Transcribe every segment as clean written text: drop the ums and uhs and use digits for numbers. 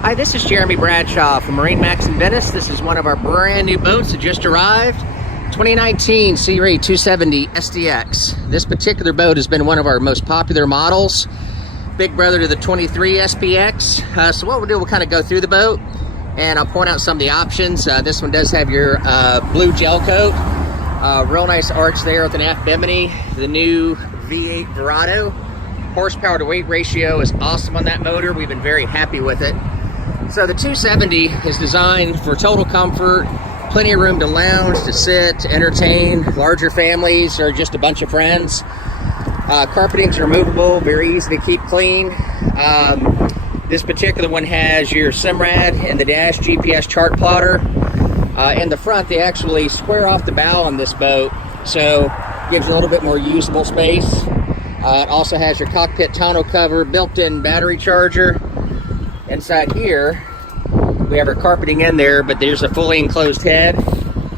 Hi, this is Jeremy Bradshaw from MarineMax Venice. This is one of our brand new boats that just arrived. 2019 Sea Ray 270 SPX. This particular boat has been one of our most popular models. Big brother to the 23 SPX. So what we'll do, we'll kind of go through the boat and I'll point out some of the options. This one does have your blue gel coat. Real nice arch there with an aft bimini. The new V8 Verado. Horsepower to weight ratio is awesome on that motor. We've been very happy with it. So the 270 is designed for total comfort, plenty of room to lounge, to sit, to entertain, larger families, or just a bunch of friends. Carpeting's removable, very easy to keep clean. This particular one has your SIMRAD in the dash, GPS chart plotter. In the front, they actually square off the bow on this boat, so gives you a little bit more usable space. It also has your cockpit tonneau cover, built-in battery charger. Inside here, we have our carpeting in there, but there's a fully enclosed head.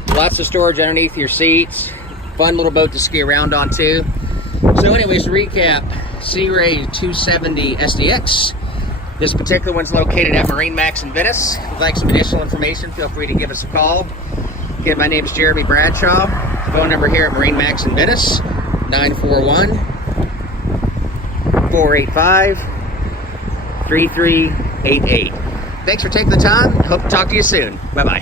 Lots of storage underneath your seats. Fun little boat to ski around on too. So anyways, to recap, Sea Ray 270 SPX. This particular one's located at MarineMax in Venice. If you'd like some additional information, feel free to give us a call. Again, my name is Jeremy Bradshaw. Phone number here at MarineMax in Venice, 941-485-3388. Thanks for taking the time. Hope to talk to you soon. Bye-bye.